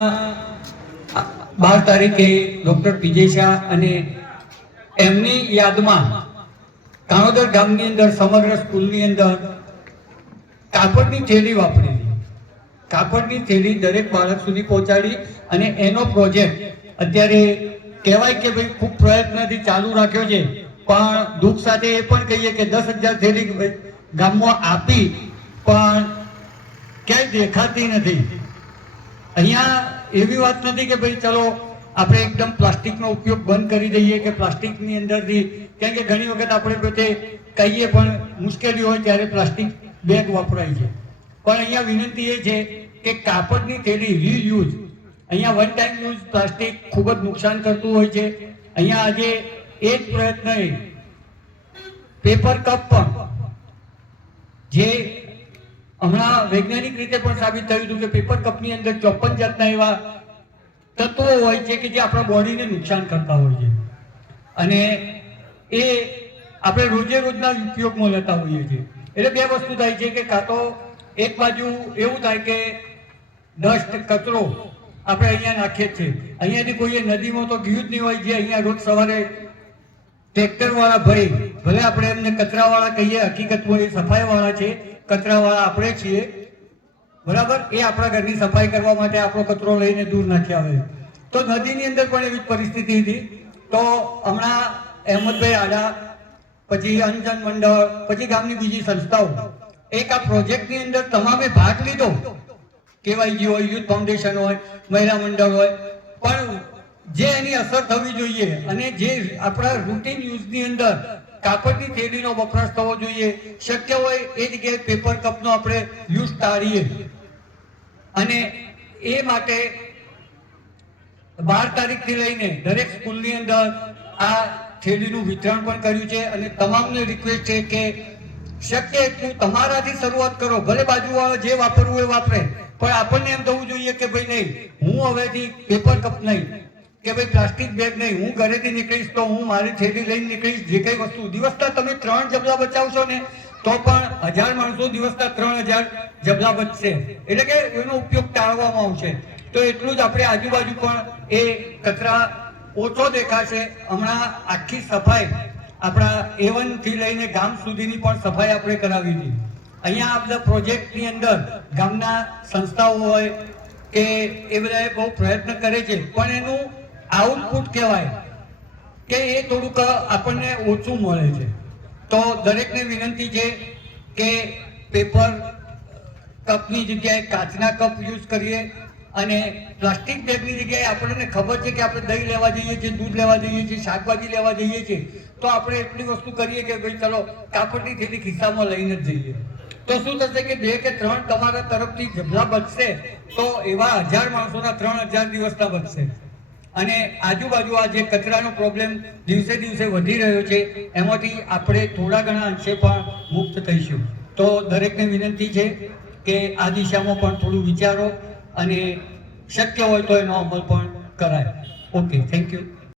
બાર તારીખે doctor PJ Shah અને એમની યાદમાં કાણોદર ગામની અંદર, સમગ્ર સ્કૂલની અંદર કાપડની થેલી વાપરેલી. કાપડની થેલી દરેક બાળક સુધી પહોંચાડી અને એનો પ્રોજેક્ટ અત્યારે કહેવાય કે ભાઈ ખૂબ પ્રયત્નથી ચાલુ રાખ્યો છે. પણ દુઃખ સાથે એ પણ કહીએ કે દસ હજાર થેલી ગામમાં આપી, પણ ક્યાંય દેખાતી નથી. અહીંયા એવી વાત નથી કે ભાઈ, ચલો, આપણે એકદમ પ્લાસ્ટિકનો ઉપયોગ બંધ કરી દઈએ કે પ્લાસ્ટિકની અંદરથી, કેમ કે ઘણી વખત આપણે પોતે કહીએ પણ મુશ્કેલી હોય ત્યારે પ્લાસ્ટિક બેગ વપરાય છે. પણ અહીંયા વિનંતી એ છે કે કાપડની થેલી રીયુઝ. અહીંયા વન ટાઈમ યુઝ પ્લાસ્ટિક ખૂબ જ નુકસાન કરતું હોય છે. અહીંયા આજે એ જ પ્રયત્ન પેપર કપ પણ, જે હમણાં વૈજ્ઞાનિક રીતે પણ સાબિત થયું હતું કે પેપર કપની અંદર ચોપન જાતના એવા તત્વો હોય છે કે જે આપણા બોડીને નુકસાન કરતા હોય છે. અને એ આપણે રોજે રોજના ઉપયોગમાં લેતા હોઈએ છીએ. એટલે બે વસ્તુ થાય છે કે કાં તો એક બાજુ એવું થાય કે ડસ્ટ કચરો આપણે અહીંયા નાખીએ છીએ. અહીંયાથી કોઈએ નદીમાં તો ગયું જ નહીં હોય જે અહીંયા રોજ સવારે ટ્રેક્ટરવાળા ભાઈ ભલે આપણે એમને કચરાવાળા કહીએ, હકીકતમાં એ સફાઈવાળા છે કચરા વાળા આપણે છીએ. બરાબર? એ આપણા ઘરની સફાઈ કરવા માટે આપણો કચરો લઈને દૂર નાખી આવે તો નદીની અંદર પણ એવી જ પરિસ્થિતિ હતી. તો હમણાં અહેમદભાઈ આડા, પછી અંજન મંડળ, પછી ગામની બીજી સંસ્થાઓ, એક આ પ્રોજેક્ટની અંદર તમામે ભાગ લીધો. કેવાયજી હોય, યુથ ફાઉન્ડેશન હોય, મહિલા મંડળ હોય. પણ જે એની અસર થવી જોઈએ અને જે આપણા રૂટીન યુઝની અંદર કાપડની થેલીનો વપરાશ થવો જોઈએ. શક્ય હોય એ જગ્યાએ પેપર કપનો આપણે યુઝ ટાળીએ. અને એ માટે બાર તારીખથી લઈને દરેક સ્કૂલની અંદર આ થેલીનું વિતરણ પણ કર્યું છે અને તમામને રિક્વેસ્ટ છે કે શક્ય એટલું તમારાથી શરૂઆત કરો. ભલે બાજુવાળો જે વાપરવું એ વાપરે. પણ આપણને એમ થવું જોઈએ કે ભાઈ નહીં, હું હવેથી પેપર કપ નહીં. કે ભાઈ પ્લાસ્ટિક બેગ નહીં, હું ઘરેથી નીકળીશ તો હું મારી થેલી લઈને નીકળીશ. જે કઈ વસ્તુ, દિવસના તમે ત્રણ જબલા બચાવશો ને, તો પણ હજાર માણસો દિવસના ત્રણ હજાર જબલા બચશે. એટલે કે એનો ઉપયોગ ટાળવામાં આવશે. તો એટલું જ આપણે આજુબાજુ પણ એ કચરા ઓછો દેખાશે. હમણાં આખી સફાઈ, આપણા એવનથી લઈને ગામ સુધીની પણ સફાઈ આપણે કરાવી હતી. અહીંયા આ બધા પ્રોજેક્ટની અંદર ગામના સંસ્થાઓ હોય કે એ બધાએ બહુ પ્રયત્ન કરે છે. પણ એનું આઉટપુટ કહેવાય કે એ થોડુંક આપણને ઓછું મળે છે. તો દરેકને વિનંતી છે કે પેપર કપની જગ્યાએ કાચના કપ યુઝ કરીએ અને પ્લાસ્ટિક બેગની જગ્યાએ આપણને ખબર છે કે આપણે દહીં લેવા જઈએ છીએ, દૂધ લેવા જઈએ છીએ, શાકભાજી લેવા જઈએ છીએ, તો આપણે એટલી વસ્તુ કરીએ કે ભાઈ ચલો કાપડની થેલી ખિસ્સામાં લઈને જ જઈએ. તો શું થશે કે બે કે ત્રણ તમારા તરફથી જબલા બચશે તો એવા હજાર માણસોના ત્રણ હજાર દિવસના બચશે. અને આજુબાજુ આ જે કચરાનો પ્રોબ્લેમ દિવસે દિવસે વધી રહ્યો છે, એમાંથી આપણે થોડા ઘણા અંશે પણ મુક્ત થઈશું. તો દરેકને વિનંતી છે કે આ દિશામાં પણ થોડું વિચારો અને શક્ય હોય તો એનો અમલ પણ કરાય. Okay thank you